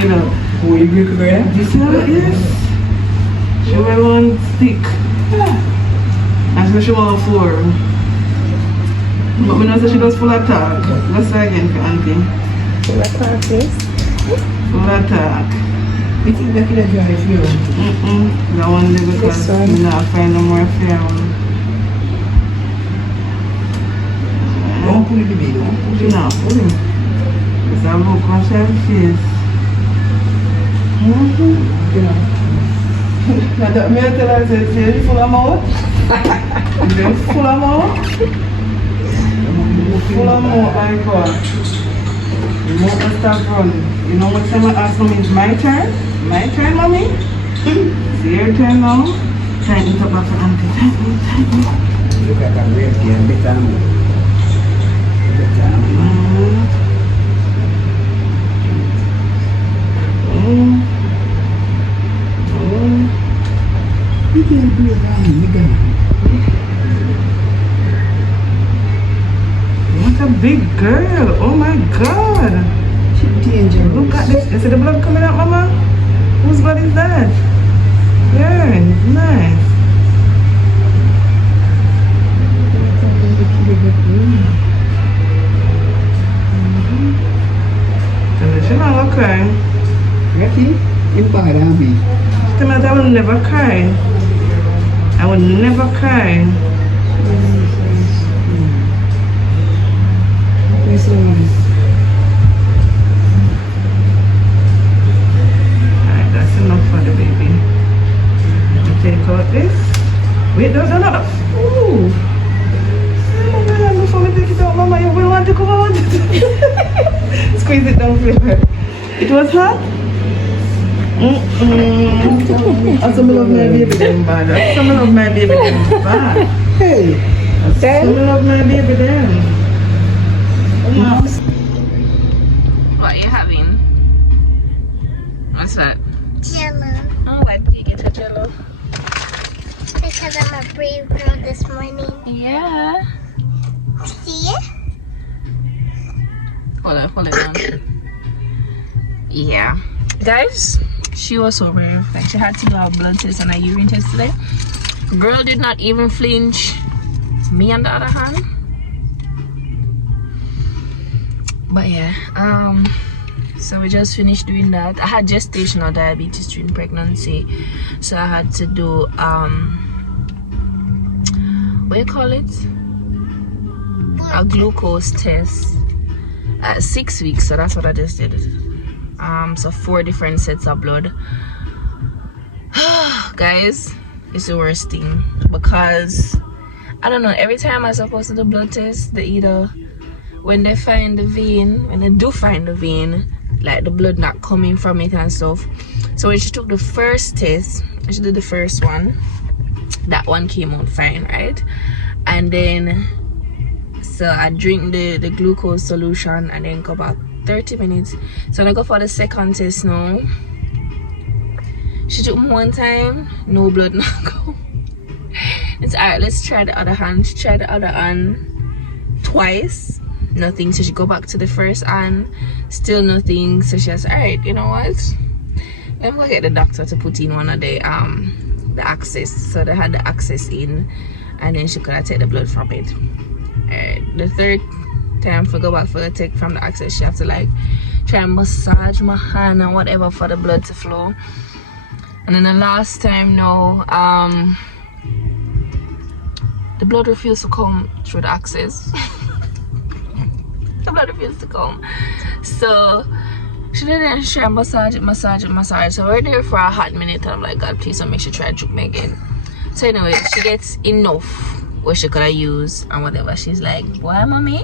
You know. Oh, you break again? This yes. She wear one stick. And so she want 4. But we know that she does full attack. Let's try again for auntie. Full attack, yes. Full attack. You think that can drive you? That one day because we not find no more film. Don't pull it, baby. Don't pull it. No, pull it. Because I look on her face. Now that me tell her, say, you full of mouth? You full of mouth? Full of mouth, I call. The mouth will stop running. You know what someone asked me? It's my turn? My turn, mommy? It's your turn now. Tighten it up after auntie. Tighten it. Look at that red game. Better. You can't do it now. What a big girl. Oh my god. She's dangerous. Look at this. You see the blood coming out, mama? Whose blood is that? Yeah, it's nice. She not cry. Ready? In Bahrabi. She told me I will never cry. I will never cry. Alright, that's enough for the baby. You take out this. Wait, no. Ooh. Oh man, before we take it out, mama, you will want to come out. Squeeze it down for her. It was hot? I some love my baby them bad. I some love my baby them bad. Hey. I some love my baby them. What are you having? What's that? Jello. Oh, why did you get a jello? Because I'm a brave girl this morning. Yeah. See? Hold it down. Yeah. Guys, she was so brave. Like she had to do a blood test and a urine test today. Girl did not even flinch. Me on the other hand. But yeah, so we just finished doing that. I had gestational diabetes during pregnancy, so I had to do what do you call it, a glucose test at 6 weeks. So that's what I just did. So 4 different sets of blood. Guys, it's the worst thing because I don't know, every time I'm supposed to do blood test, they either when they find the vein, when they do find the vein, like the blood not coming from it and stuff. So when she took the first test, she did the first one, that one came out fine, right? And then so I drink the glucose solution and then go about 30 minutes. So I go for the second test now. She took me one time, no blood not go. It's alright, let's try the other hand. She tried the other hand twice, nothing. So she go back to the first hand, still nothing. So she was alright, you know what, let me go get the doctor to put in one of the access. So they had the access in and then she could take the blood from it. The third time for go back for the take from the access, she have to like try and massage my hand and whatever for the blood to flow. And then the last time now, the blood refused to come through the access. The blood refused to come. So she didn't try and massage it. So we're there for a hot minute and I'm like, God, please don't make she try to juke me again. So anyway, she gets enough what she could have used and whatever. She's like, why, mommy?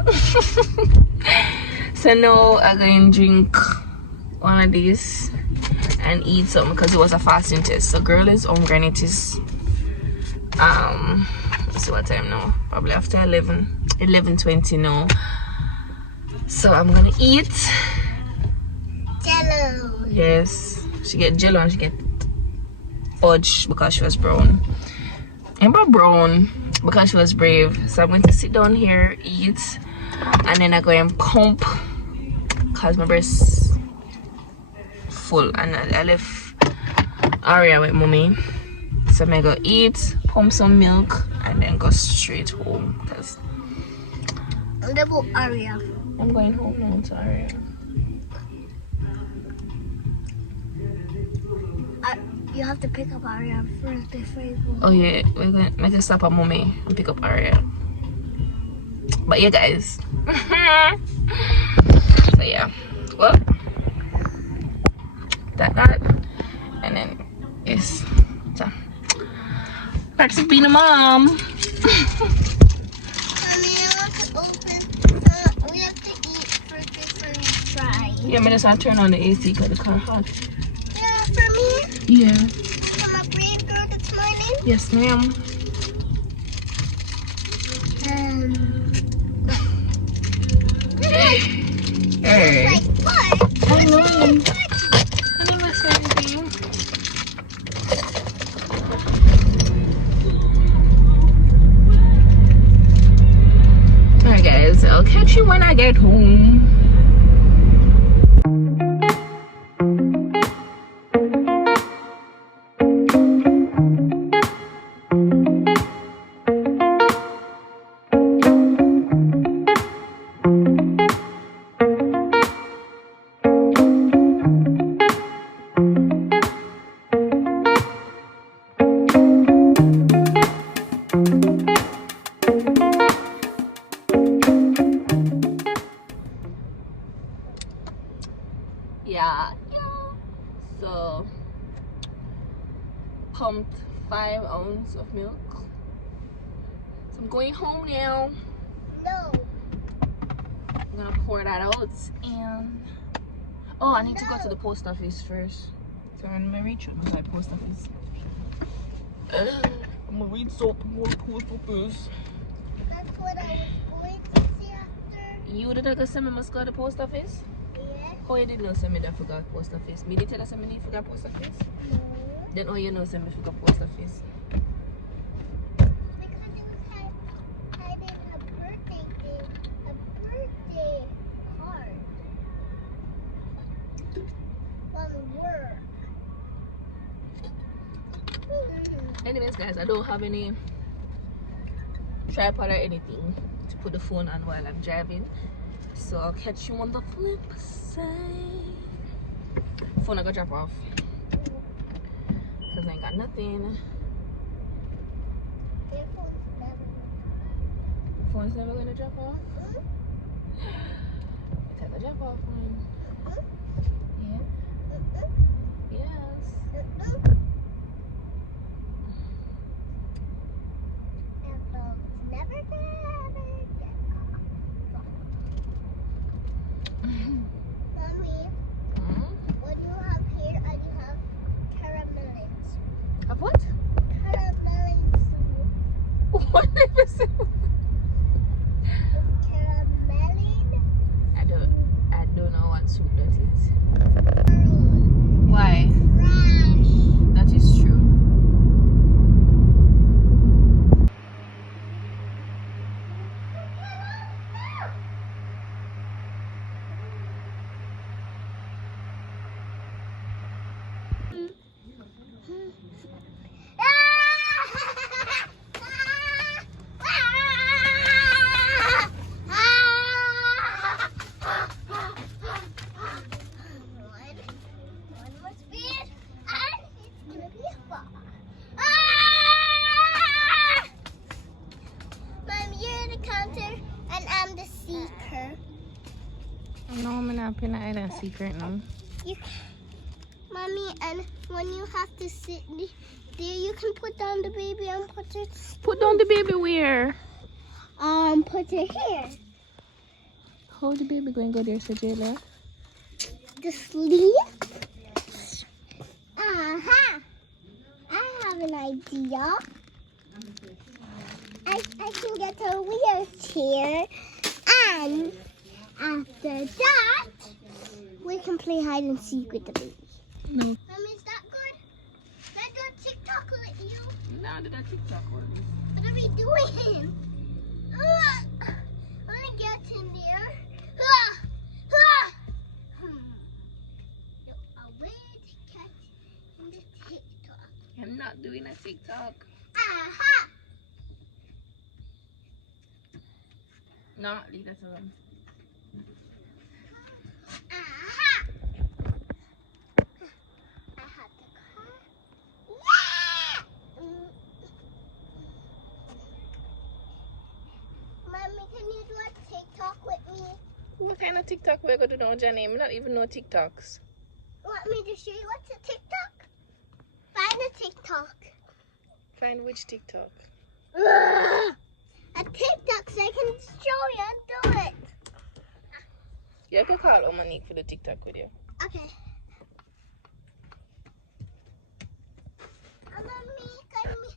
So now I'm going to drink one of these and eat some because it was a fasting test. So girl is hungry and it is let's see what time now, probably after 11:20 now. So I'm gonna eat Jello. yes, she get jello and she get fudge because she was brown. Amber brown because she was brave. So I'm going to sit down here, eat, and then I go and pump because my breast full and I left Aria with mommy. So I'm gonna eat, pump some milk, and then go straight home. Cause What about Aria? I'm going home now to Aria. You have to pick up Aria first before you go. Oh yeah, we're gonna make a stop at mommy and pick up Aria. But yeah, guys. So yeah, well, that, and then yes, so back to being a mom. Mommy, I want to open. We have to eat first before we try. Yeah, I'm just gonna turn on the AC because the car hot. Yeah, for me. Yeah. I'm a brave girl this morning. Yes, ma'am. Hey. Like what? I know. I never said anything. Alright guys, I'll catch you when I get home. Yeah. So pumped 5 ounces of milk. So I'm going home now. No. I'm gonna pour that out and oh, I need to go to the post office first. So I'm gonna reach out to my post office. I'm gonna read soap more post office. That's what I was going to see after. You did I say I must go to the post office? Yeah. How you did know say me that forgot post office? Me did tell us I need forgot post office? No. Then how you know say me forgot post office? Because it was hiding a birthday thing, a birthday card from work. Anyways guys, I don't have any tripod or anything to put the phone on while I'm driving. So I'll catch you on the flip side. Phone I gotta drop off. Cause I ain't got nothing. Their phone's never Phone's never gonna drop off. Tell the drop off one. Yeah. Yes. Their phone's never get Mommy, what do you have here? I do have caramelins. Of what? Caramelin soup. What is it? Caramelin. I don't know what soup that is. Maroon. Why? Trash. That is true. One more speed, and it's gonna be a fall. Mom, you're the counter, and I'm the seeker. No, I'm not playing hide and seek right now. Mommy, and when you have to sit there, you can put down the baby and put it. Put down the baby where? Put it here. How the baby going to go there, Sajela? The sleep. I have an idea. I can get a wheelchair, and after that, we can play hide and seek with the baby. No. Mommy, is that good? Can I do a TikTok with you? No, did I TikTok one? What are we doing? Let me get in there. Away. doing a TikTok. Aha! No, leave that alone. Aha! I have the car. Yeah! Mommy, can you do a TikTok with me? What kind of TikTok we're going to do now, Jenny? I not even know TikToks. Want me to show you what's a TikTok? Find a TikTok. Find which TikTok? Ugh. A TikTok so I can show you and do it. You can call Omanique for the TikTok with you. Okay. Mommy, can me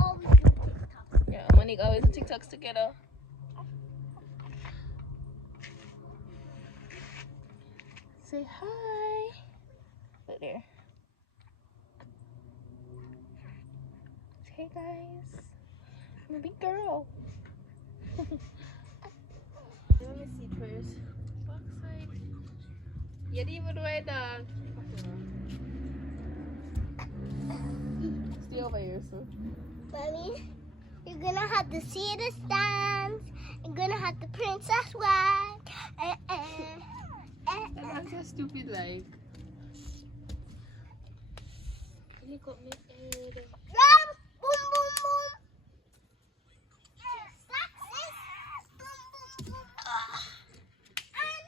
always do TikTok. Yeah, Omanique always do TikToks together. Say hi. Look there. Hey guys. I'm a big girl. Let me see it first. Backside. You didn't even ride dog. Stay over here, so. Mommy, you're gonna have the cedar stands. You're gonna have the princess one. That's so stupid, like. Can you cut me head? Drum! Boom, boom, boom. Success! Boom, boom, boom. And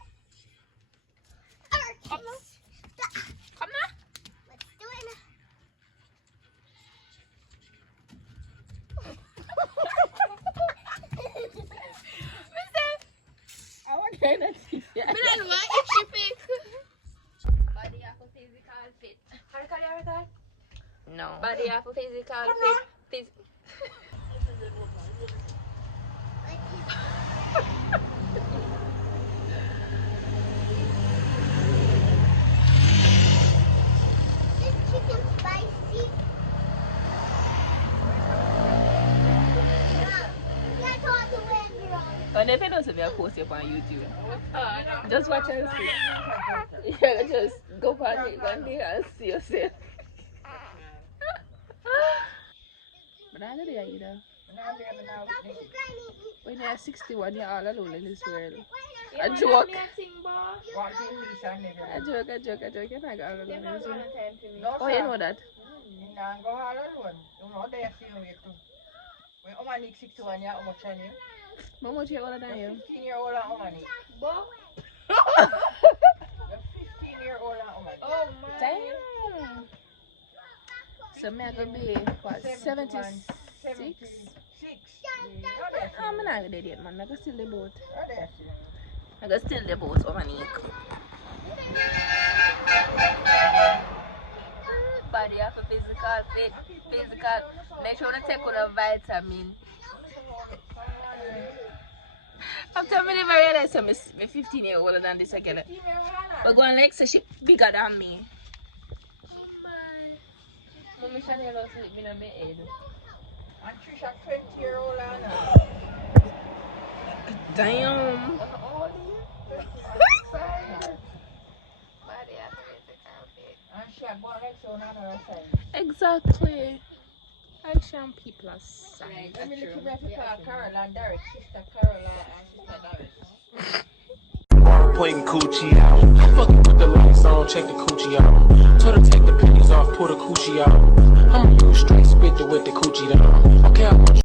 Come now. Come now. let's do it now. I want kind of teeth. I don't know if she pick. Body have a physical fit. How do you call it? No. Body have a physical fit. This chicken spicy. That's all the way around. And if you don't see me, I'll post it on YouTube. Just watch and see. Yeah, just go on it one day and see yourself. But I'm not there either. When you're 61, you're all alone in this world. A joke. A joke. You're not all alone in this world. Oh, you know that? How much you older than you? 15-year-old and Omani. 15-year-old and Omani. Oh my. Damn. So me I gonna be what 76? 76. I'm not gonna do it, man. I can still the boat. Oh, there she is. I can still the boat, Omanique. Body have a physical fit, physical. Make sure to take on a vitamin. After me never realized I'm 15 years older than this again. But going like so she bigger than me. Mommy Chanel also sleep in my head. And Trisha 20-year-old and Damn. and she had one next on her side. Exactly. Action people aside. Let me look at me if you call Carol and Derek, sister Carol and sister Derek. Pointing coochie out. Fucking with the lights on, check the coochie out. Told her take the panties off, pull the coochie out. I'ma use straight spit to with the coochie down. Okay, I want